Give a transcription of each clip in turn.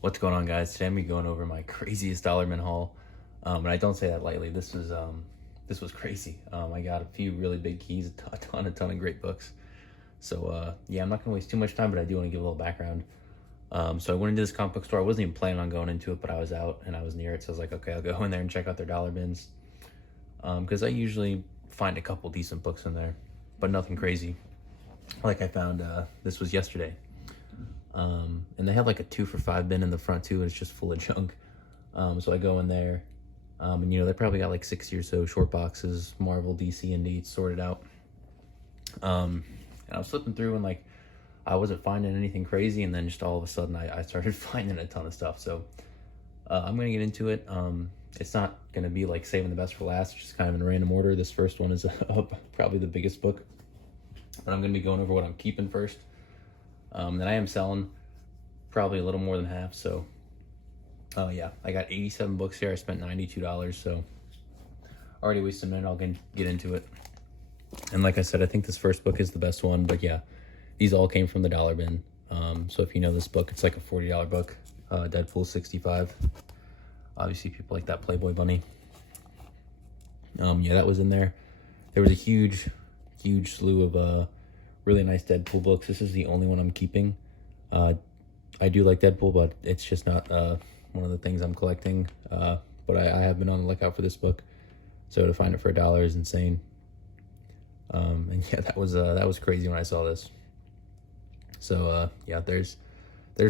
What's going on, guys? Today I'm gonna be going over my craziest dollar bin haul, and I don't say that lightly. This was crazy. I got a few really big keys, a ton of great books. So yeah, I'm not gonna waste too much time, but I do want to give a little background. So I went into this comic book store. I wasn't even planning on going into it, but I was out and I was near it, so I was like, okay, I'll go in there and check out their dollar bins. Because I usually find a couple decent books in there, but nothing crazy. Like I found this was yesterday. And they have like a 2 for $5 bin in the front too, and it's just full of junk. So I go in there, and they probably got like 60 or so short boxes, Marvel, DC, and D sorted out. And I was flipping through and like I wasn't finding anything crazy, and then just all of a sudden I started finding a ton of stuff. So I'm gonna get into it. It's not gonna be like saving the best for last, just kind of in random order. This first one is probably the biggest book, but I'm gonna be going over what I'm keeping first. Then I am selling probably a little more than half. So yeah, I got 87 books here. I spent $92, so already wasted a minute. I'll get into it. And like I said, I think this first book is the best one, but yeah, these all came from the dollar bin. So if you know this book, it's like a $40 book. Deadpool 65. Obviously people like that Playboy bunny. Yeah, that was in there. There was a huge slew of really nice Deadpool books. This is the only one I'm keeping. I do like Deadpool, but it's just not one of the things I'm collecting. But I have been on the lookout for this book, so to find it for $1 is insane. And yeah, that was crazy when I saw this. So yeah, there's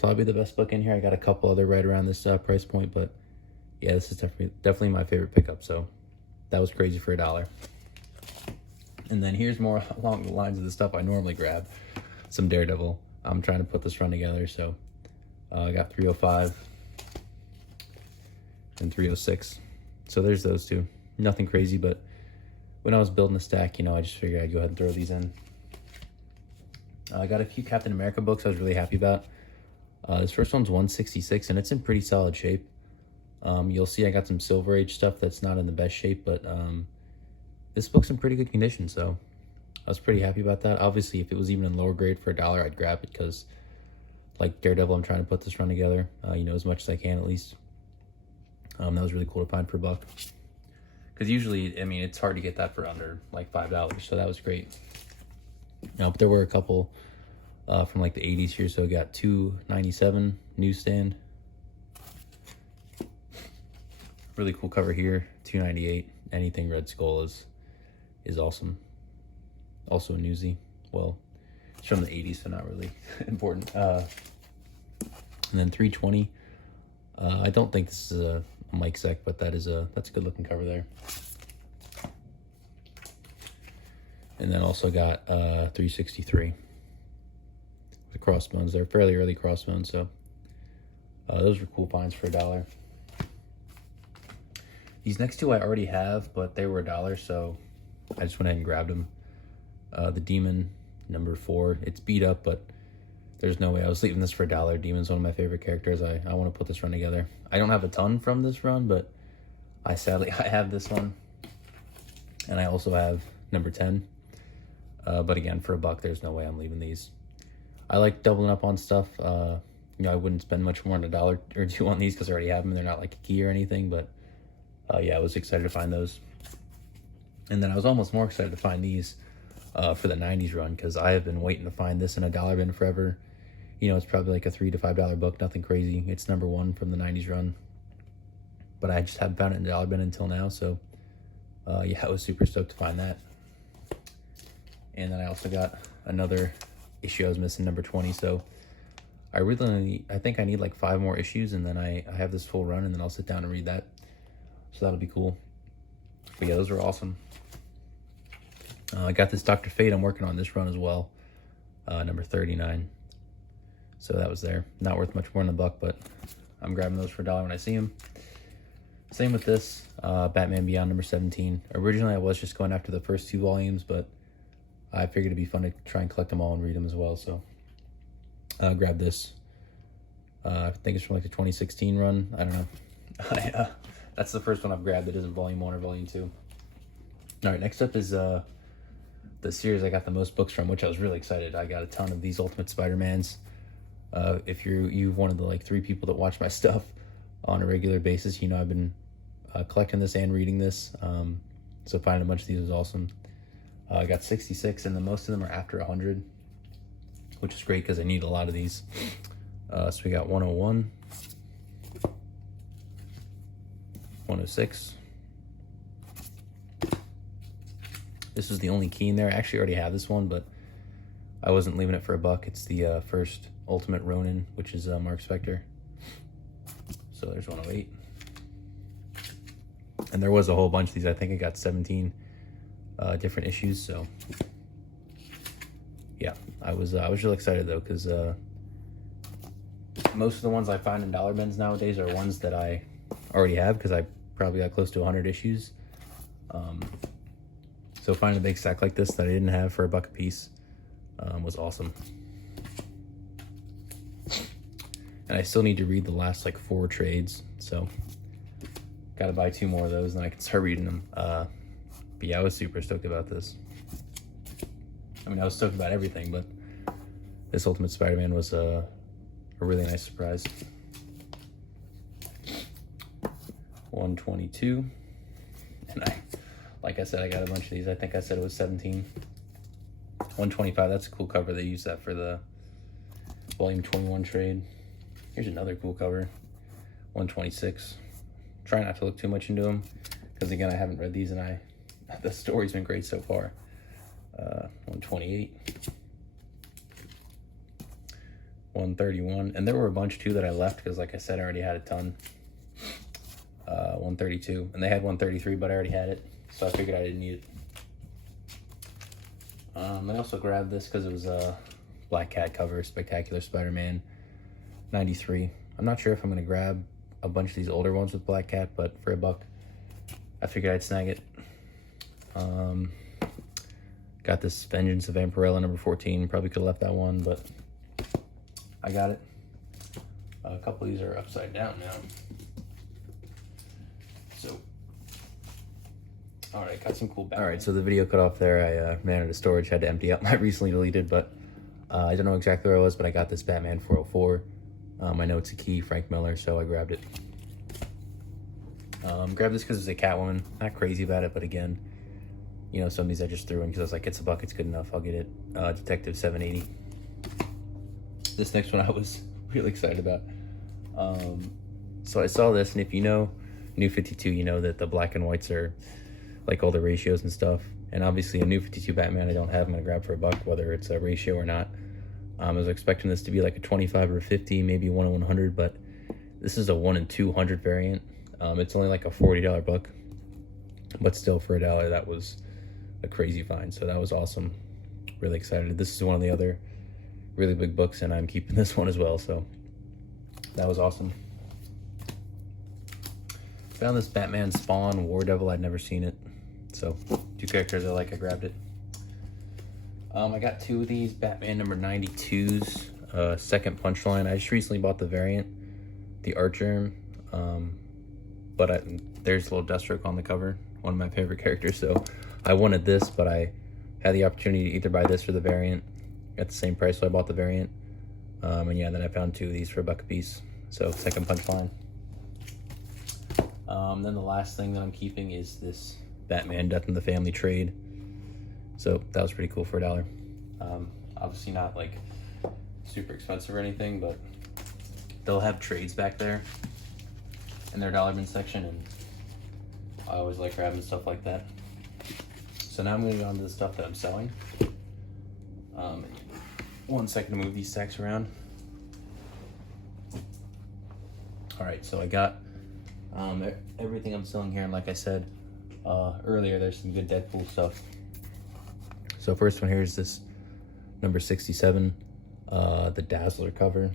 probably the best book in here. I got a couple other right around this price point, but yeah, this is definitely my favorite pickup. So that was crazy for $1. And then here's more along the lines of the stuff I normally grab. Some Daredevil. I'm trying to put this run together, so I got 305 and 306. So there's those two. Nothing crazy, but when I was building the stack, I just figured I'd go ahead and throw these in. I got a few Captain America books I was really happy about. This first one's 166, and it's in pretty solid shape. You'll see I got some Silver Age stuff that's not in the best shape, but this book's in pretty good condition, so I was pretty happy about that. Obviously, if it was even in lower grade for $1, I'd grab it because, like Daredevil, I'm trying to put this run together, as much as I can at least. That was really cool to find for $1. Because usually, it's hard to get that for under like $5, so that was great. But there were a couple from like the 80s here, so I got 297 newsstand. Really cool cover here, 298. Anything Red Skull is awesome. Also a newsie. Well, it's from the 80s, so not really important. And then 320. I don't think this is a Mike Sec, but that's a good looking cover there. And then also got 363. The Crossbones. They're fairly early Crossbones, so those were cool finds for $1. These next two I already have, but they were $1, so I just went ahead and grabbed them. The Demon, number 4. It's beat up, but there's no way I was leaving this for $1. Demon's one of my favorite characters. I want to put this run together. I don't have a ton from this run, but I have this one. And I also have number 10. But again, for $1, there's no way I'm leaving these. I like doubling up on stuff. I wouldn't spend much more than $1 or $2 on these because I already have them. They're not like a key or anything, but yeah, I was excited to find those. And then I was almost more excited to find these for the 90s run because I have been waiting to find this in a dollar bin forever. It's probably like a $3 to $5 book, nothing crazy. It's number 1 from the 90s run. But I just haven't found it in a dollar bin until now, so yeah, I was super stoked to find that. And then I also got another issue I was missing, number 20, so I think I need like 5 more issues, and then I have this full run, and then I'll sit down and read that. So that'll be cool. But yeah, those are awesome. I got this Dr. Fate. I'm working on this run as well. Number 39. So that was there. Not worth much more than $1, but I'm grabbing those for $1 when I see them. Same with this. Batman Beyond number 17. Originally, I was just going after the first 2 volumes, but I figured it'd be fun to try and collect them all and read them as well. So grab this. I think it's from like the 2016 run. I don't know. That's the first one I've grabbed that isn't volume 1 or volume 2. All right, next up is the series I got the most books from, which I was really excited. I got a ton of these Ultimate Spider-Mans. If you've one of the like 3 people that watch my stuff on a regular basis, you know I've been collecting this and reading this. So finding a bunch of these was awesome. I got 66, and most of them are after 100, which is great because I need a lot of these. So we got 101, 106. This was the only key in there. I actually already had this one, but I wasn't leaving it for $1. It's the first Ultimate Ronin, which is Mark Spector. So there's 108. And there was a whole bunch of these. I think I got 17 different issues. So yeah, I was really excited though, because most of the ones I find in dollar bins nowadays are ones that I already have, because I probably got close to 100 issues. So finding a big stack like this that I didn't have for $1 a piece was awesome. And I still need to read the last like 4 trades, so gotta buy 2 more of those and I can start reading them. But yeah, I was super stoked about this. I mean, I was stoked about everything, but this Ultimate Spider-Man was a really nice surprise. 122, and like I said, I got a bunch of these. I think I said it was 17. 125, that's a cool cover. They used that for the Volume 21 trade. Here's another cool cover. 126. Try not to look too much into them, because again, I haven't read these, and the story's been great so far. 128. 131, and there were a bunch too that I left because, like I said, I already had a ton. 132, and they had 133, but I already had it, so I figured I didn't need it. I also grabbed this because it was a Black Cat cover, Spectacular Spider-Man 93. I'm not sure if I'm going to grab a bunch of these older ones with Black Cat, but for $1, I figured I'd snag it. Got this Vengeance of Vampirella number 14. Probably could have left that one, but I got it. A couple of these are upside down now. So, all right, got some cool Batman. All right, so the video cut off there. I ran out of storage, had to empty out my recently deleted, but I don't know exactly where I was, but I got this Batman 404. I know it's a key, Frank Miller, so I grabbed it. Grabbed this because it's a Catwoman. Not crazy about it, but again, you know, some of these I just threw in because I was like, it's $1, it's good enough, I'll get it. Detective 780. This next one I was really excited about. So I saw this, and if you know New 52, you know that the black and whites are like all the ratios and stuff. And obviously a New 52 Batman I don't have, I'm gonna grab for $1, whether it's a ratio or not. I was expecting this to be like a 25 or a 50, maybe 1 in 100, but this is a 1 in 200 variant. It's only like a $40 book, but still for $1, that was a crazy find. So that was awesome. Really excited. This is one of the other really big books, and I'm keeping this one as well, so that was awesome. Found this Batman Spawn War Devil. I'd never seen it, so 2 characters I like, I grabbed it. I got 2 of these Batman number 92s, second Punchline. I just recently bought the variant, the Archer, but there's a little Deathstroke on the cover, one of my favorite characters, so I wanted this, but I had the opportunity to either buy this or the variant at the same price, so I bought the variant. And yeah, then I found 2 of these for $1 a piece, so second Punchline. Then the last thing that I'm keeping is this Batman Death in the Family trade. So that was pretty cool for $1. Obviously not like super expensive or anything, but they'll have trades back there in their dollar bin section, and I always like grabbing stuff like that. So now I'm going to go on to the stuff that I'm selling. 1 second to move these stacks around. All right, so I got everything I'm selling here, and like I said earlier, there's some good Deadpool stuff. So first one here is this number 67, the Dazzler cover,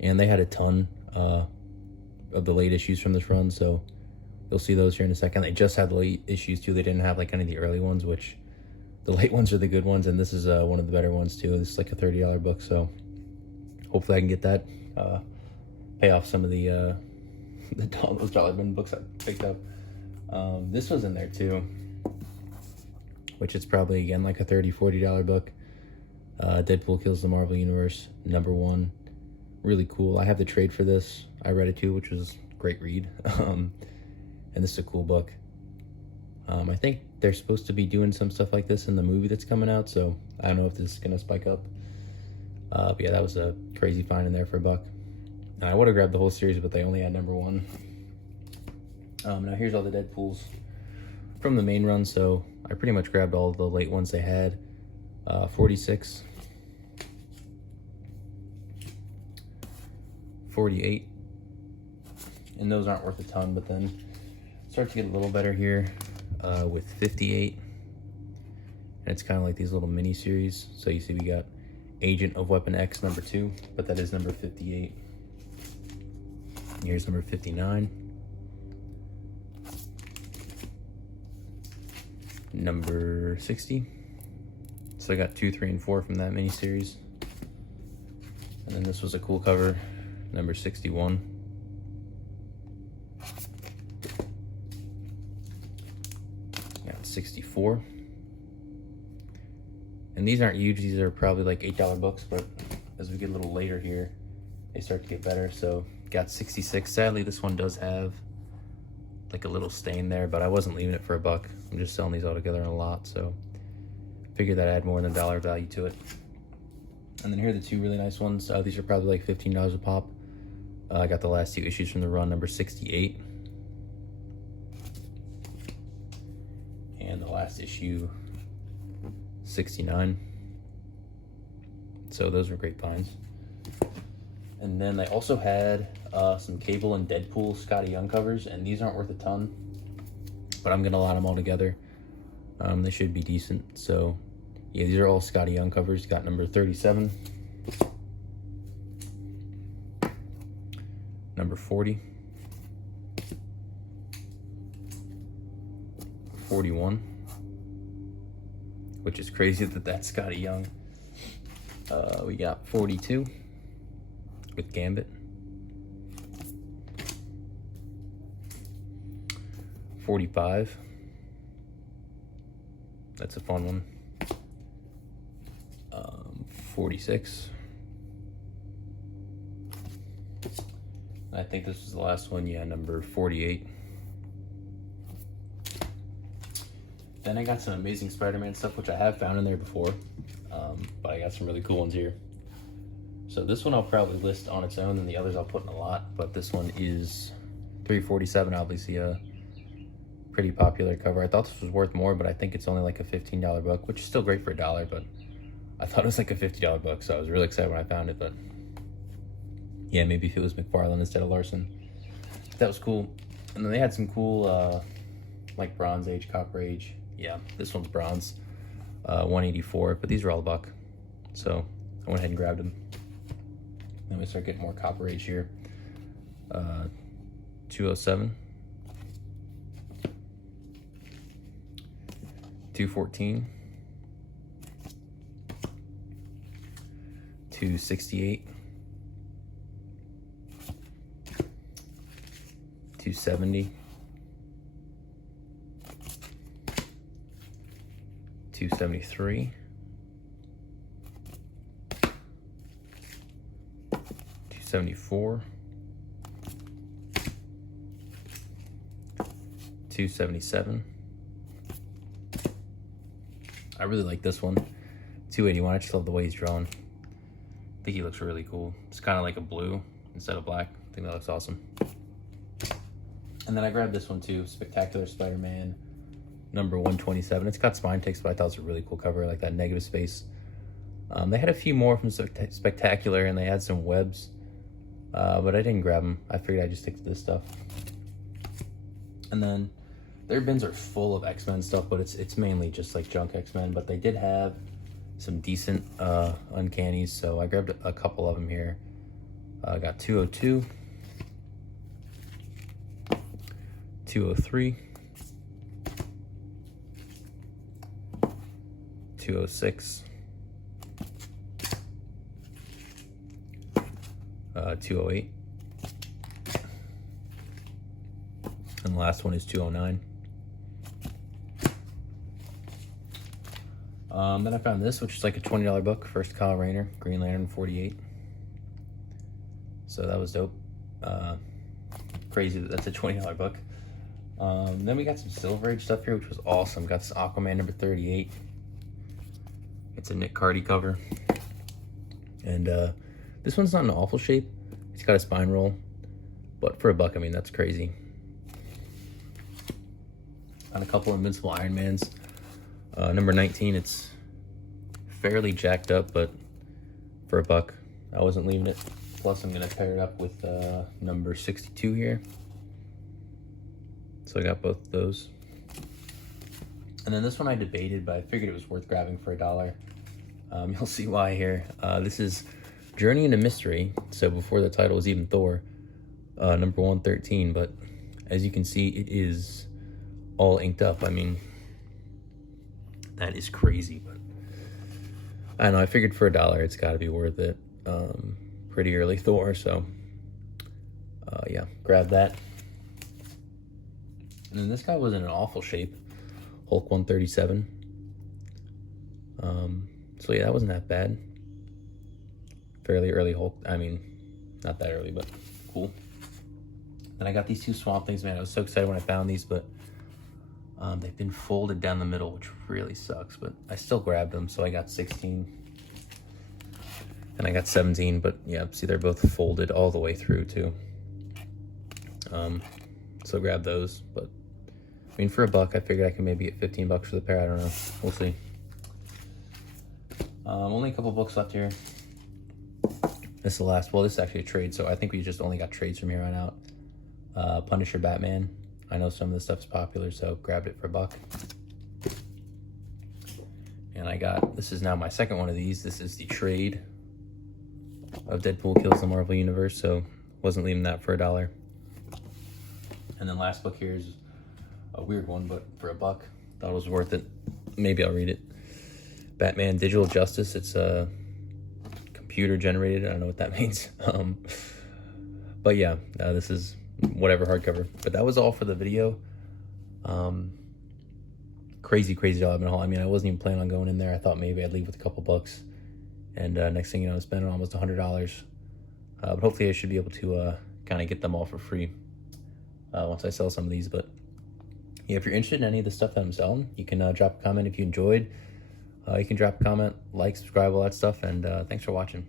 and they had a ton of the late issues from this run, so you'll see those here in a second. They just had the late issues too. They didn't have like any of the early ones, which the late ones are the good ones, and this is one of the better ones too. This is like a $30 book, so hopefully I can get that, pay off some of those dollar bin books I picked up. This was in there too, which is probably again like a $30-$40 book. Deadpool Kills the Marvel Universe #1. really cool. I have the trade for this. I read it too, which was a great read. And this is a cool book. I think they're supposed to be doing some stuff like this in the movie that's coming out, so I don't know if this is gonna spike up. But yeah, that was a crazy find in there for $1. And I would have grabbed the whole series, but they only had number 1. Now here's all the Deadpools from the main run, so I pretty much grabbed all the late ones they had. 46, 48, and those aren't worth a ton, but then start to get a little better here with 58, and it's kind of like these little mini series. So you see we got Agent of Weapon X number 2, but that is number 58. And here's number 59, number 60. So I got 2, 3, and 4 from that mini series. And then this was a cool cover, number 61. Got 64. And these aren't huge, these are probably like $8 books, but as we get a little later here, they start to get better. So got 66. Sadly, this one does have like a little stain there, but I wasn't leaving it for $1. I'm just selling these all together in a lot, so figured that I'd more than $1 value to it. And then here are the 2 really nice ones. These are probably like $15 a pop. I got the last 2 issues from the run, number 68. And the last issue, 69. So those were great finds. And then they also had some Cable and Deadpool Scotty Young covers, and these aren't worth a ton, but I'm gonna lot them all together. They should be decent. So yeah, these are all Scotty Young covers. Got number 37, number 40, 41, which is crazy that that's Scotty Young. We got 42 with Gambit, 45. That's a fun one. 46. I think this was the last one. Yeah, number 48. Then I got some Amazing Spider-Man stuff, which I have found in there before, but I got some really cool ones here. So this one I'll probably list on its own, and the others I'll put in a lot, but this one is 347, obviously a pretty popular cover. I thought this was worth more, but I think it's only like a $15 book, which is still great for $1, but I thought it was like a $50 book, so I was really excited when I found it. But yeah, maybe if it was McFarlane instead of Larson. That was cool. And then they had some cool like Bronze Age, Copper Age. Yeah, this one's bronze, 184, but these are all $1. So I went ahead and grabbed them. Then we start getting more Copper Age here. 207, 214, 268, 270, 273, 274, 277. I really like this one. 281. I just love the way he's drawn. I think he looks really cool. It's kind of like a blue instead of black. I think that looks awesome. And then I grabbed this one too, Spectacular Spider-Man number 127. It's got spine ticks, but I thought it was a really cool cover. I like that negative space. They had a few more from Spectacular, and they had some webs, but I didn't grab them. I figured I'd just stick to this stuff. And then their bins are full of X-Men stuff, but it's mainly just like junk X-Men, but they did have some decent uncannies, so I grabbed a couple of them here. I got 202, 203, 206, 208, and the last one is 209. Then I found this, which is like a $20 book, First Kyle Rayner, Green Lantern 48. so that was dope. Crazy that that's a $20 book. Then we got some Silver Age stuff here, which was awesome. Got this Aquaman number 38. It's a Nick Cardy cover. And this one's not in awful shape. It's got a spine roll, but for $1, I mean, that's crazy. On a couple Invincible Iron Mans. Number 19, it's fairly jacked up, but for $1, I wasn't leaving it. Plus, I'm gonna pair it up with number 62 here. So I got both of those. And then this one I debated, but I figured it was worth grabbing for $1. You'll see why here. This is Journey into Mystery. So before the title was even Thor, number 113. But as you can see, it is all inked up. I mean, that is crazy. But I don't know. I figured for $1, it's got to be worth it. Pretty early Thor, so yeah, grab that. And then this guy was in an awful shape. Hulk 137. So yeah, that wasn't that bad. Fairly early Hulk. I mean, not that early, but cool. Then I got these two Swamp Things, man. I was so excited when I found these, but they've been folded down the middle, which really sucks. But I still grabbed them, so I got 16. And I got 17, but yeah, see, they're both folded all the way through too. So grab those, but I mean, for $1, I figured I could maybe get 15 bucks for the pair. I don't know. We'll see. Only a couple books left here. This is the last. Well, this is actually a trade, so I think we just only got trades from here on out. Punisher, Batman. I know some of this stuff's popular, so grabbed it for $1. And I got, this is now my second one of these. This is the trade of Deadpool Kills the Marvel Universe, so wasn't leaving that for $1. And then last book here is a weird one, but for $1, thought it was worth it. Maybe I'll read it. Batman Digital Justice. It's computer generated. I don't know what that means. But yeah, this is whatever hardcover. But that was all for the video. Crazy job in a haul. I mean, I wasn't even planning on going in there. I thought maybe I'd leave with a couple bucks. And next thing you know, I'm spending almost $100. But hopefully I should be able to kind of get them all for free once I sell some of these. But yeah, if you're interested in any of the stuff that I'm selling, you can drop a comment if you enjoyed. You can drop a comment, like, subscribe, all that stuff. And thanks for watching.